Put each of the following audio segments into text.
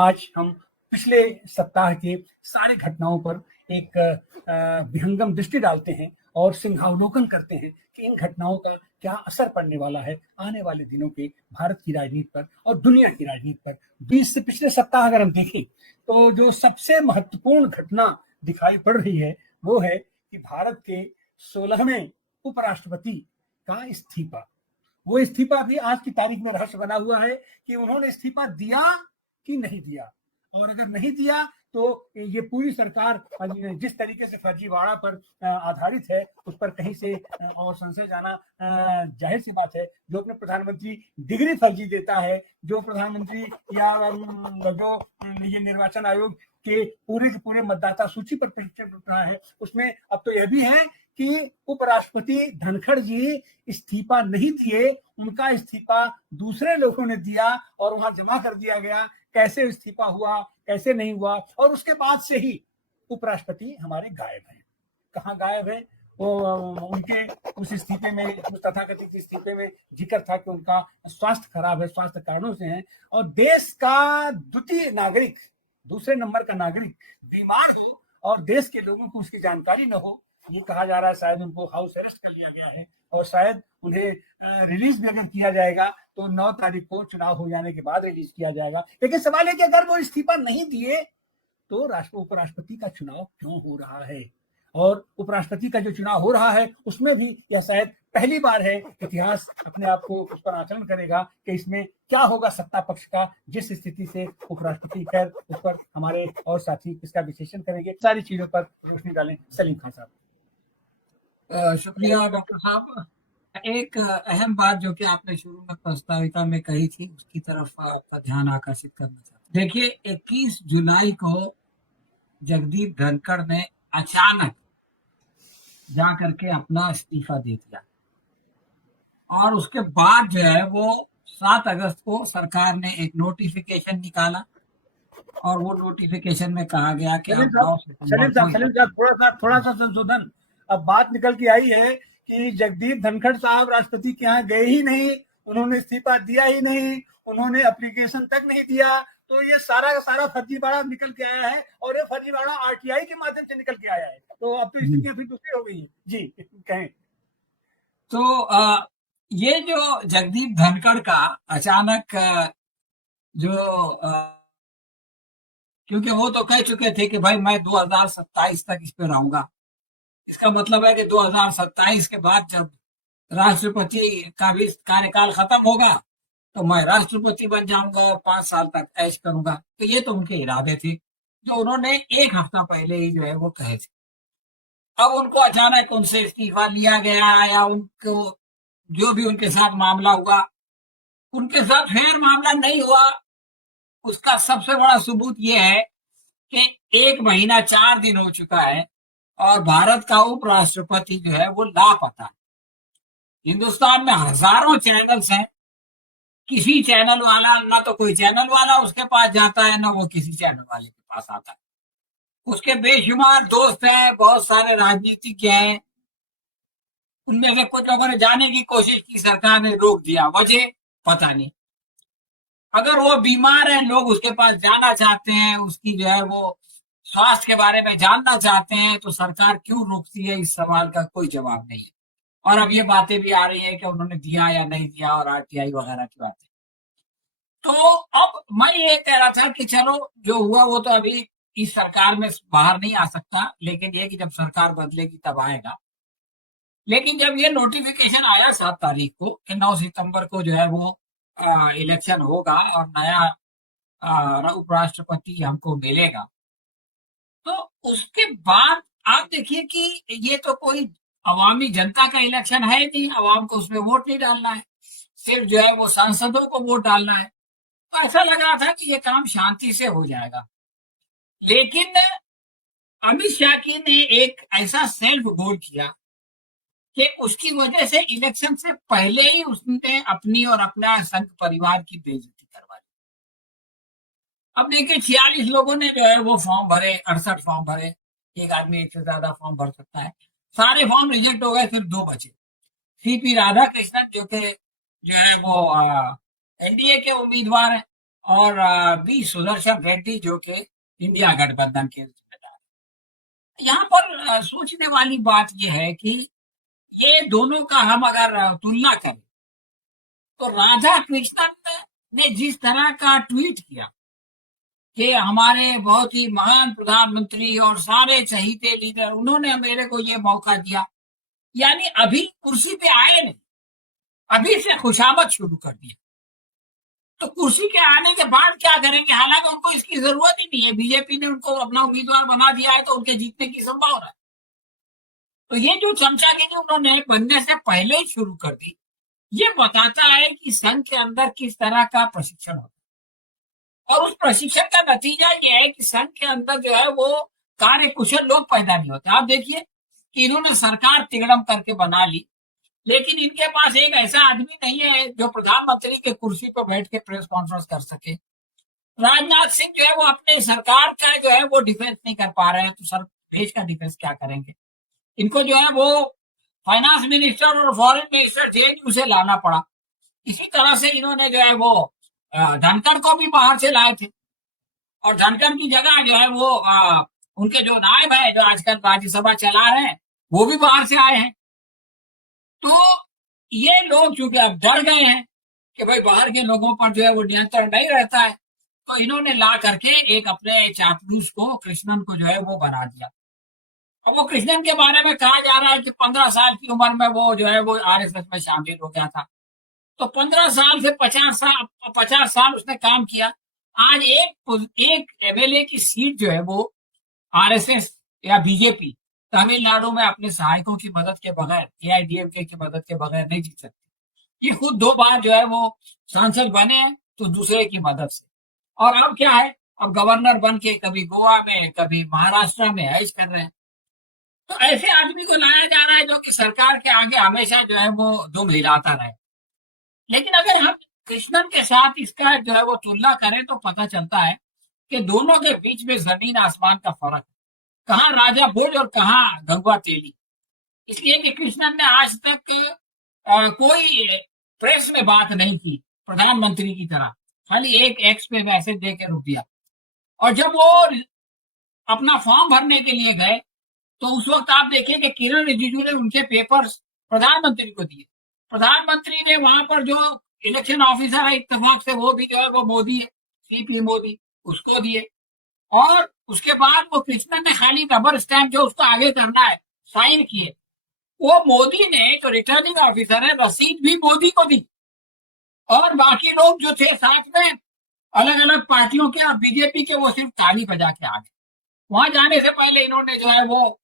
आज हम पिछले सप्ताह के सारी घटनाओं पर एक विहंगम दृष्टि डालते हैं और सिंहावलोकन करते हैं कि इन घटनाओं का क्या असर पड़ने वाला है आने वाले दिनों के भारत की राजनीति पर और दुनिया की राजनीति पर। पिछले सप्ताह अगर हम देखें तो जो सबसे महत्वपूर्ण घटना दिखाई पड़ रही है वो है कि भारत के 16वें उपराष्ट्रपति का इस्तीफा। वो इस्तीफा भी आज की तारीख में रहस्य बना हुआ है कि उन्होंने इस्तीफा दिया कि नहीं दिया, और अगर नहीं दिया तो ये पूरी सरकार जिस तरीके से फर्जीवाड़ा पर आधारित है उस पर कहीं से और संशय जाना जाहिर सी बात है। जो अपने प्रधानमंत्री डिग्री फर्जी देता है, जो प्रधानमंत्री या जो ये निर्वाचन आयोग के पूरे मतदाता सूची पर परीक्षण रहा है, उसमें अब तो यह भी है कि उपराष्ट्रपति धनखड़ जी इस्तीफा नहीं दिए, उनका इस्तीफा दूसरे लोगों ने दिया और वहां जमा कर दिया गया। कैसे इस्तीफा हुआ, कैसे नहीं हुआ, और उसके बाद से ही उपराष्ट्रपति हमारे गायब हैं। कहाँ गायब है? वो उनके उस इस्तीफे में, उस तथाकथित इस्तीफे में जिक्र था कि उनका स्वास्थ्य खराब है, स्वास्थ्य कारणों से है, और देश का द्वितीय नागरिक, दूसरे नंबर का नागरिक बीमार हो और देश के लोगों को उसकी जानकारी न हो, ये कहा जा रहा है शायद उनको हाउस अरेस्ट कर लिया गया है और शायद उन्हें रिलीज भी अगर किया जाएगा तो 9 तारीख को चुनाव हो जाने के बाद रिलीज किया जाएगा। लेकिन सवाल है कि अगर वो इस्तीफा नहीं दिए तो उपराष्ट्रपति का चुनाव क्यों हो रहा है, और उपराष्ट्रपति का जो चुनाव हो रहा है उसमें भी यह शायद पहली बार है, इतिहास अपने आप को उस पर आचरण करेगा कि इसमें क्या होगा सत्ता पक्ष का, जिस स्थिति से उपराष्ट्रपति, खैर उस पर हमारे और साथी इसका विश्लेषण करेंगे, सारी चीजों पर रोशनी डालें। सलीम खान साहब। शुक्रिया डॉक्टर साहब। एक अहम बात जो कि आपने शुरू में प्रस्ताविका में कही थी उसकी तरफ आपका ध्यान आकर्षित करना चाहता हूं। देखिए, 21 जुलाई को जगदीप धनखड़ ने अचानक जा करके अपना इस्तीफा दे दिया और उसके बाद जो है वो 7 अगस्त को सरकार ने एक नोटिफिकेशन निकाला और वो नोटिफिकेशन में कहा गया कि सलीम साहब थोड़ा सा संशोधन। अब बात निकल के आई है कि जगदीप धनखड़ साहब राष्ट्रपति के यहाँ गए ही नहीं, उन्होंने इस्तीफा दिया ही नहीं, उन्होंने एप्लीकेशन तक नहीं दिया, तो ये सारा का सारा फर्जीवाड़ा निकल के आया है और ये फर्जीवाड़ा आरटीआई के माध्यम से निकल के आया है। तो अब तो स्थितियां फिर दूसरी हो गई जी, कहें। तो ये जो जगदीप धनखड़ का अचानक जो क्योंकि वो तो कह चुके थे कि भाई मैं 2027 तक इस पे रहूंगा, इसका मतलब है कि 2027 के बाद जब राष्ट्रपति का भी कार्यकाल खत्म होगा तो मैं राष्ट्रपति बन जाऊंगा और 5 साल तक ऐश करूंगा। तो ये तो उनके इरादे थे जो उन्होंने 1 हफ्ता पहले ही जो है वो कहे थे। अब उनको अचानक उनसे इस्तीफा लिया गया या उनको जो भी उनके साथ मामला हुआ, उनके साथ फिर मामला नहीं हुआ, उसका सबसे बड़ा सबूत ये है कि 1 महीना 4 दिन हो चुका है और भारत का उपराष्ट्रपति जो है वो लापता है। हिंदुस्तान में हजारों चैनल्स हैं, किसी चैनल वाला, ना तो कोई चैनल वाला उसके पास जाता है ना वो किसी चैनल वाले के पास आता है। उसके बेशुमार दोस्त हैं, बहुत सारे राजनीतिज्ञ हैं, उनमें से कुछ लोगों ने जाने की कोशिश की, सरकार ने रोक दिया, वजह पता नहीं। अगर वो बीमार है, लोग उसके पास जाना चाहते हैं, उसकी जो है वो स्वास्थ्य के बारे में जानना चाहते हैं, तो सरकार क्यों रोकती है, इस सवाल का कोई जवाब नहीं है। और अब ये बातें भी आ रही है कि उन्होंने दिया या नहीं दिया और आरटीआई वगैरह की बातें। तो अब मैं ये कह रहा था कि चलो जो हुआ वो तो अभी इस सरकार में बाहर नहीं आ सकता, लेकिन ये कि जब सरकार बदलेगी तब आएगा। लेकिन जब ये नोटिफिकेशन आया 7 तारीख को कि 9 सितंबर को जो है वो इलेक्शन होगा और नया उपराष्ट्रपति हमको मिलेगा, तो उसके बाद आप देखिए कि ये तो कोई अवामी जनता का इलेक्शन है नहीं, अवाम को उसमें वोट नहीं डालना है, सिर्फ जो है वो सांसदों को वोट डालना है। तो ऐसा लग रहा था कि ये काम शांति से हो जाएगा, लेकिन अमित शाह की ने एक ऐसा सेल्फ गोल किया कि उसकी वजह से इलेक्शन से पहले ही उसने अपनी और अपना संघ परिवार की बेइज्जती करवा दी। अब देखिए, 46 लोगों ने जो है वो फॉर्म भरे, 68 फॉर्म भरे, एक आदमी एक से ज्यादा फॉर्म भर सकता है, सारे फॉर्म रिजेक्ट हो गए, सिर्फ 2 बचे। सीपी राधाकृष्णन जो है वो एनडीए के उम्मीदवार है, और बी सुदर्शन रेड्डी जो कि इंडिया गठबंधन के जिम्मेदार हैं। यहाँ पर सोचने वाली बात यह है कि ये दोनों का हम अगर तुलना करें तो राधा कृष्णन ने जिस तरह का ट्वीट किया कि हमारे बहुत ही महान प्रधानमंत्री और सारे चहीते लीडर, उन्होंने मेरे को ये मौका दिया, यानी अभी कुर्सी पे आए नहीं, अभी से खुशामद शुरू कर दिया। तो कुर्सी के आने के बाद क्या करेंगे? हालांकि उनको इसकी जरूरत ही नहीं है, बीजेपी ने उनको अपना उम्मीदवार बना दिया है तो उनके जीतने की संभावना है। तो ये जो चमचागिरी उन्होंने बनने से पहले ही शुरू कर दी, ये बताता है कि संघ के अंदर किस तरह का प्रशिक्षण होता है। और उस प्रशिक्षण का नतीजा ये है कि संघ के अंदर जो है वो कार्य कुशल लोग पैदा नहीं होते। आप देखिए कि इन्होंने सरकार तिगड़म करके बना ली, लेकिन इनके पास एक ऐसा आदमी नहीं है जो प्रधानमंत्री के कुर्सी पर बैठ के प्रेस कॉन्फ्रेंस कर सके। राजनाथ सिंह जो है वो अपने सरकार का जो है वो डिफेंस नहीं कर पा रहे हैं, तो सर देश का डिफेंस क्या करेंगे? इनको जो है वो फाइनेंस मिनिस्टर और फॉरेन मिनिस्टर जेएनयू से लाना पड़ा। इसी तरह से इन्होंने जो है वो धनखड़ को भी बाहर से लाए थे, और धनखड़ की जगह जो है वो उनके जो नायब है जो आजकल राज्यसभा चला रहे हैं वो भी बाहर से आए हैं। तो ये लोग चूंकि अब डर गए हैं कि भाई बाहर के लोगों पर जो है वो नियंत्रण नहीं रहता है, तो इन्होंने ला करके एक अपने चापलूस को, कृष्णन को जो है वो बना दिया। और वो कृष्णन के बारे में कहा जा रहा है कि 15 साल की उम्र में वो जो है वो आरएसएस में शामिल हो गया था। तो 15 साल से 50 साल उसने काम किया। आज एक एमएलए की सीट जो है वो आरएसएस या बीजेपी तमिलनाडु में अपने सहायकों की मदद के बगैर, एआईडीएमके की मदद के बगैर नहीं जीत सकती। ये खुद 2 बार जो है वो सांसद बने हैं, तो दूसरे की मदद से। और अब क्या है, अब गवर्नर बन के कभी गोवा में कभी महाराष्ट्र में ऐश कर रहे हैं। तो ऐसे आदमी को लाया जा रहा है जो कि सरकार के आगे हमेशा जो है वो दुम हिलाता रहे। लेकिन अगर हम कृष्णन के साथ इसका जो है वो तुलना करें तो पता चलता है कि दोनों के बीच में जमीन आसमान का फर्क है। कहाँ राजा भोज और कहाँ गंगवा तेली। इसलिए कि कृष्णन ने आज तक कोई प्रेस में बात नहीं की प्रधानमंत्री की तरह, खाली एक एक्स पे मैसेज दे के रुक दिया। और जब वो अपना फॉर्म भरने के लिए गए तो उस वक्त आप देखिए कि किरण रिजिजू ने उनके पेपर्स प्रधानमंत्री को दिए। प्रधानमंत्री ने वहां पर जो इलेक्शन ऑफिसर है इत्तेफाक से, वो भी जो है वो मोदी है, सीपी मोदी, उसको दिए। और उसके बाद वो कृष्णन ने खाली रबर स्टैंप जो उसको आगे करना है साइन किए। वो मोदी ने जो रिटर्निंग ऑफिसर है रसीद भी मोदी को दी। और बाकी लोग जो थे साथ में अलग अलग पार्टियों के, बीजेपी के, वो सिर्फ ताली बजा के आ गए। वहां जाने से पहले इन्होंने जो है वो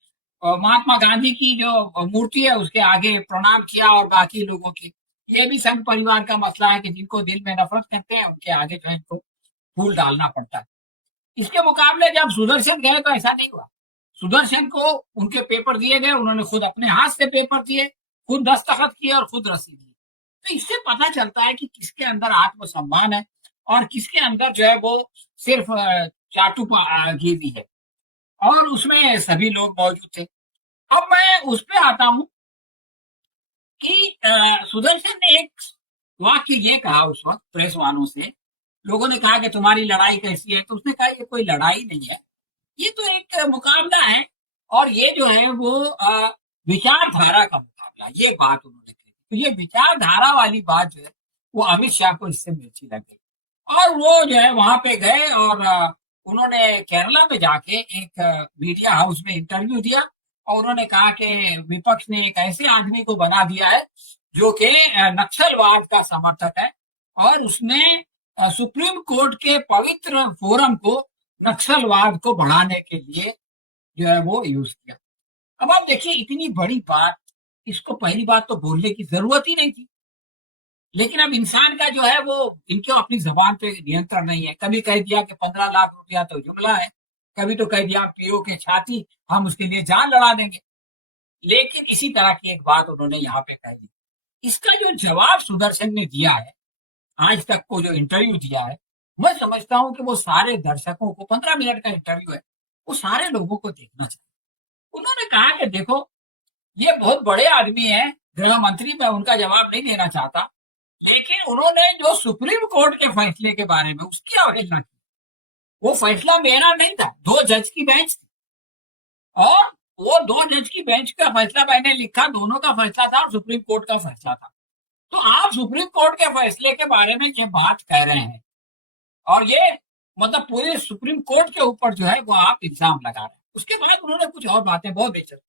महात्मा गांधी की जो मूर्ति है उसके आगे प्रणाम किया। और बाकी लोगों के, ये भी संघ परिवार का मसला है कि जिनको दिल में नफरत करते हैं उनके आगे जो है इनको फूल डालना पड़ता है। इसके मुकाबले जब सुदर्शन गए तो ऐसा नहीं हुआ। सुदर्शन को उनके पेपर दिए गए, उन्होंने खुद अपने हाथ से पेपर दिए, खुद दस्तखत किए और खुद रसीद दी। तो इससे पता चलता है कि किसके अंदर आत्मसम्मान है और किसके अंदर जो है वो सिर्फ चाटुकारी है। और उसमें सभी लोग मौजूद थे। अब मैं उस पे आता हूं कि सुदर्शन ने एक वाक्य ये कहा उस वक्त प्रेस वालों से। लोगों ने कहा कि तुम्हारी लड़ाई कैसी है, तो उसने कहा ये कोई लड़ाई नहीं है, ये तो एक मुकाबला है। और ये जो है वो विचारधारा का मुकाबला, ये बात उन्होंने कही। तो ये विचारधारा वाली बात जो है वो अमित शाह को इससे मिर्ची लग गई। और वो जो है वहां पे गए और उन्होंने केरला में जाके एक मीडिया हाउस में इंटरव्यू दिया। और उन्होंने कहा कि विपक्ष ने एक ऐसे आदमी को बना दिया है जो कि नक्सलवाद का समर्थक है, और उसने सुप्रीम कोर्ट के पवित्र फोरम को नक्सलवाद को बढ़ाने के लिए जो है वो यूज किया। अब आप देखिए इतनी बड़ी बात, इसको पहली बात तो बोलने की जरूरत ही नहीं थी। लेकिन अब इंसान का जो है वो, इनके अपनी जबान पे नियंत्रण नहीं है। कभी कह दिया कि 15 लाख रुपया तो जुमला है, कभी तो कह दिया पीओ के छाती, हम उसके लिए जान लड़ा देंगे। लेकिन इसी तरह की एक बात उन्होंने यहाँ पे कह दी। इसका जो जवाब सुदर्शन ने दिया है, आज तक को जो इंटरव्यू दिया है, मैं समझता हूं कि वो सारे दर्शकों को, 15 मिनट का इंटरव्यू है, वो सारे लोगों को देखना चाहिए। उन्होंने कहा कि देखो ये बहुत बड़े आदमी है, गृह मंत्री, मैं उनका जवाब नहीं देना चाहता, लेकिन उन्होंने जो सुप्रीम कोर्ट के फैसले के बारे में उसकी अवहेलना की। वो फैसला मेरा नहीं था, 2 जज की बेंच थी, और वो 2 जज की बेंच का फैसला मैंने लिखा, दोनों का फैसला था और सुप्रीम कोर्ट का फैसला था। तो आप सुप्रीम कोर्ट के फैसले के बारे में ये बात कह रहे हैं, और ये मतलब पूरे सुप्रीम कोर्ट के ऊपर जो है वो आप इल्जाम लगा रहे हैं। उसके बाद उन्होंने कुछ और बातें बहुत दिलचस्प,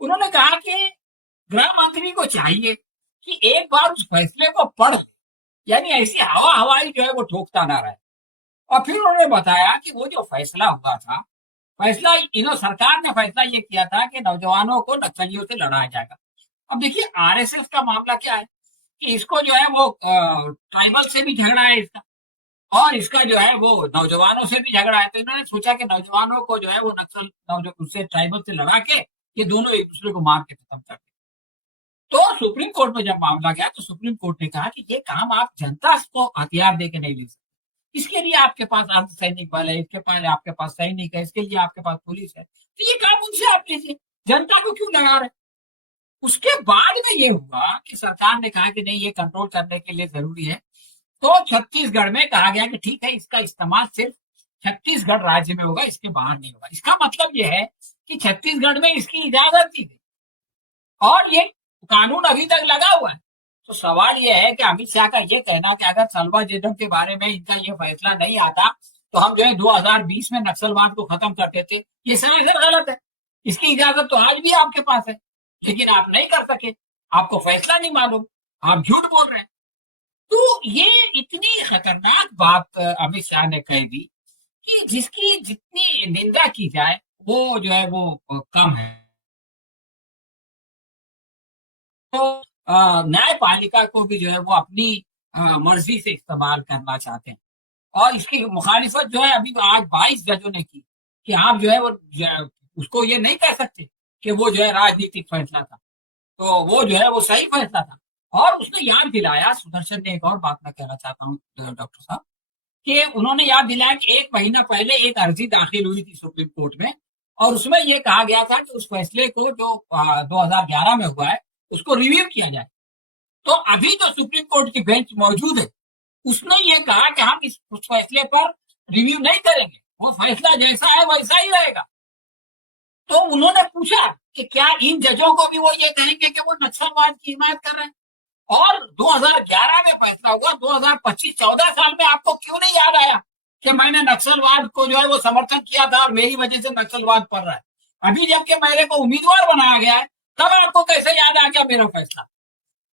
उन्होंने कहा कि गृह मंत्री को चाहिए कि एक बार उस फैसले को पढ़, यानी ऐसी हवा हवाई जो है वो ठोकता ना रहे। और फिर उन्होंने बताया कि वो जो फैसला हुआ था, फैसला सरकार ने फैसला ये किया था कि नौजवानों को नक्सलियों से लड़ाया जाएगा। अब देखिए आरएसएस का मामला क्या है कि इसको जो है वो ट्राइबल से भी झगड़ा है इसका, और इसका जो है वो नौजवानों से भी झगड़ा है। तो इन्होंने सोचा कि नौजवानों को जो है वो उससे ट्राइबल से लड़ा के ये दोनों एक दूसरे को मार के खत्म कर दें। तो सुप्रीम कोर्ट में जब मामला गया तो सुप्रीम कोर्ट ने कहा कि ये काम आप जनता को हथियार दे के नहीं ले सकते, इसके लिए आपके पास अर्धसैनिक बल है, इसके पास आपके पास सैनिक है, इसके लिए आपके पास पुलिस है, तो ये काम उनसे आप लीजिए, जनता को क्यों लगा रहे। उसके बाद में ये हुआ कि सरकार ने कहा कि नहीं, ये कंट्रोल करने के लिए जरूरी है। तो छत्तीसगढ़ में कहा गया कि ठीक है, इसका इस्तेमाल सिर्फ छत्तीसगढ़ राज्य में होगा, इसके बाहर नहीं होगा। इसका मतलब ये है कि छत्तीसगढ़ में इसकी इजाजत दी गई और ये कानून अभी तक लगा हुआ है। तो सवाल ये है कि अमित शाह का ये कहना कि अगर सलवा जेडम के बारे में इनका ये फैसला नहीं आता तो हम जो है 2020 में नक्सलवाद को खत्म कर देते, ये सरासर गलत है। इसकी इजाजत तो आज भी आपके पास है, लेकिन आप नहीं कर सके, आपको फैसला नहीं मालूम, आप झूठ बोल रहे हैं। तो ये इतनी खतरनाक बात अमित शाह ने कह दी कि जिसकी जितनी निंदा की जाए वो जो है वो कम है। तो न्यायपालिका को भी जो है वो अपनी मर्जी से इस्तेमाल करना चाहते हैं, और इसकी मुखालिफत जो है अभी आज 22 जजों ने की कि आप जो है वो उसको ये नहीं कह सकते कि वो जो है राजनीतिक फैसला था, तो वो जो है वो सही फैसला था। और उसने याद दिलाया, सुदर्शन ने एक और बात मैं कहना चाहता हूँ डॉक्टर साहब, कि उन्होंने याद दिलाया कि 1 महीना पहले एक अर्जी दाखिल हुई थी सुप्रीम कोर्ट में, और उसमें यह कहा गया था कि उस फैसले को जो 2011 में हुआ है उसको रिव्यू किया जाए। तो अभी जो सुप्रीम कोर्ट की बेंच मौजूद है उसने ये कहा कि हम उस फैसले पर रिव्यू नहीं करेंगे, वो फैसला जैसा है वैसा ही रहेगा। तो उन्होंने पूछा कि क्या इन जजों को भी वो ये कहेंगे कि वो नक्सलवाद की हिमायत कर रहे हैं, और 2011 में फैसला हुआ, 2025-14 साल में आपको क्यों नहीं याद आया कि मैंने नक्सलवाद को जो है वो समर्थन किया था और मेरी वजह से नक्सलवाद पड़ रहा है। अभी जबकि मेरे को उम्मीदवार बनाया गया है तब आपको कैसे याद आ गया मेरा फैसला।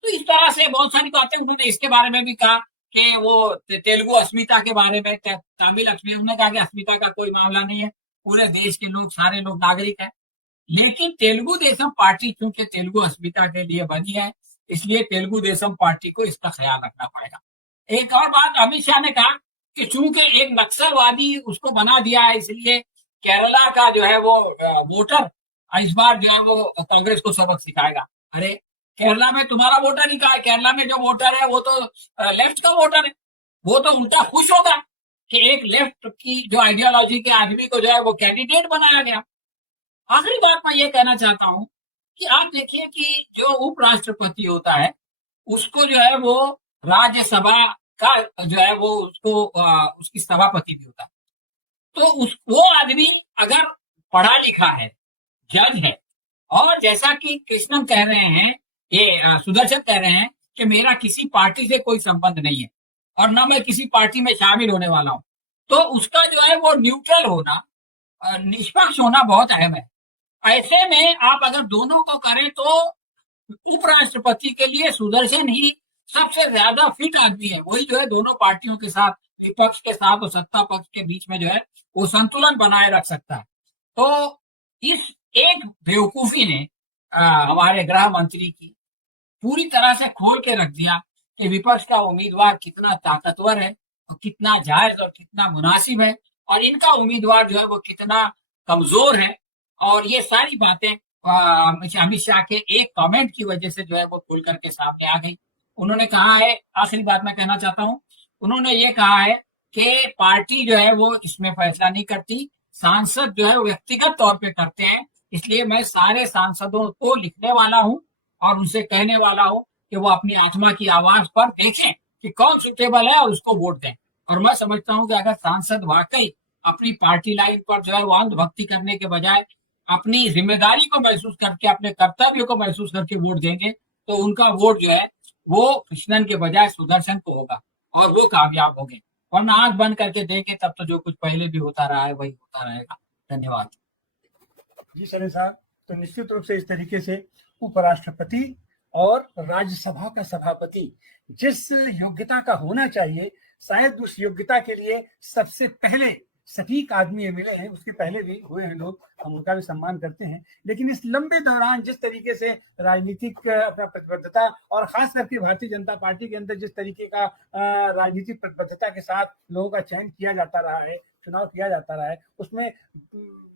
तो इस तरह से बहुत सारी बातें उन्होंने इसके बारे में भी कहा कि वो तेलुगु अस्मिता के बारे में, तमिल अस्मिता, उन्होंने कहा कि अस्मिता का कोई मामला नहीं है, पूरे देश के लोग, सारे लोग नागरिक हैं, लेकिन तेलुगु देशम पार्टी चूंकि तेलुगु अस्मिता के लिए बनी है, इसलिए तेलुगु देशम पार्टी को इसका ख्याल रखना पड़ेगा। एक और बात अमित शाह ने कहा कि चूंकि एक नक्सलवादी उसको बना दिया है, इसलिए केरला का जो है वो वोटर इस बार जो है वो कांग्रेस को सबक सिखाएगा। अरे केरला में तुम्हारा वोटर ही कहा है, केरला में जो वोटर है वो तो लेफ्ट का वोटर है, वो तो उल्टा खुश होगा कि एक लेफ्ट की जो आइडियोलॉजी के आदमी को जो है वो कैंडिडेट बनाया गया। आखिरी बात मैं ये कहना चाहता हूं कि आप देखिए कि जो उपराष्ट्रपति होता है उसको जो है वो राज्यसभा का जो है वो उसको उसकी सभापति भी होता है। तो वो आदमी अगर पढ़ा लिखा है, जज है, और जैसा कि कृष्णन कह रहे हैं, ये सुदर्शन कह रहे हैं कि मेरा किसी पार्टी से कोई संबंध नहीं है और ना मैं किसी पार्टी में शामिल होने वाला हूं, तो उसका जो है वो न्यूट्रल होना, निष्पक्ष होना बहुत अहम है। ऐसे में आप अगर दोनों को करें तो उपराष्ट्रपति के लिए सुदर्शन ही सबसे ज्यादा फिट आदमी है। वही जो है दोनों पार्टियों के साथ, विपक्ष के साथ और सत्ता पक्ष के बीच में जो है वो संतुलन बनाए रख सकता है। तो इस एक बेवकूफी ने हमारे गृह मंत्री की पूरी तरह से खोल के रख दिया कि विपक्ष का उम्मीदवार कितना ताकतवर है, और कितना जायज और कितना मुनासिब है, और इनका उम्मीदवार जो है वो कितना कमजोर है। और ये सारी बातें अमित शाह के एक कमेंट की वजह से जो है वो खुल करके सामने आ गई। उन्होंने कहा है, आखिरी बात मैं कहना चाहता हूं, उन्होंने ये कहा है कि पार्टी जो है वो इसमें फैसला नहीं करती, सांसद जो है वो व्यक्तिगत तौर पे करते हैं, इसलिए मैं सारे सांसदों को लिखने वाला हूं और उनसे कहने वाला हूं कि वो अपनी आत्मा की आवाज पर देखें कि कौन सुटेबल है और उसको वोट दें। और मैं समझता हूं कि अगर सांसद वाकई अपनी पार्टी लाइन पर जो है वो अंधभक्ति करने के बजाय अपनी जिम्मेदारी को महसूस करके, अपने कर्तव्य को महसूस करके वोट देंगे, तो उनका वोट जो है वो कृष्णन के बजाय सुदर्शन को होगा और वो कामयाब होंगे। वरना आंख बंद करके देखें तब तो जो कुछ पहले भी होता रहा है वही होता रहेगा। धन्यवाद। जी सनी साहब, तो निश्चित रूप से इस तरीके से उपराष्ट्रपति और राज्यसभा का सभापति जिस योग्यता का होना चाहिए, शायद उस योग्यता के लिए सबसे पहले सटीक आदमी मिले हैं। उसके पहले भी हुए हैं लोग, हम उनका भी सम्मान करते हैं, लेकिन इस लंबे दौरान जिस तरीके से राजनीतिक अपना प्रतिबद्धता और खास करके भारतीय जनता पार्टी के अंदर जिस तरीके का राजनीतिक प्रतिबद्धता के साथ लोगों का चयन किया जाता रहा है, चुनाव किया जाता रहा है, उसमें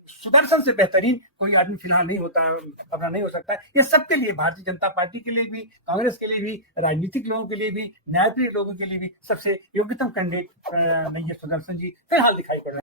सुदर्शन से बेहतरीन कोई आदमी फिलहाल नहीं होता, अपना नहीं हो सकता। ये सबके लिए, भारतीय जनता पार्टी के लिए भी, कांग्रेस के लिए भी, राजनीतिक लोगों के लिए भी, न्यायप्रिय लोगों के लिए भी सबसे योग्यतम कैंडिडेट नहीं है सुदर्शन जी फिलहाल दिखाई पड़ रहे हैं।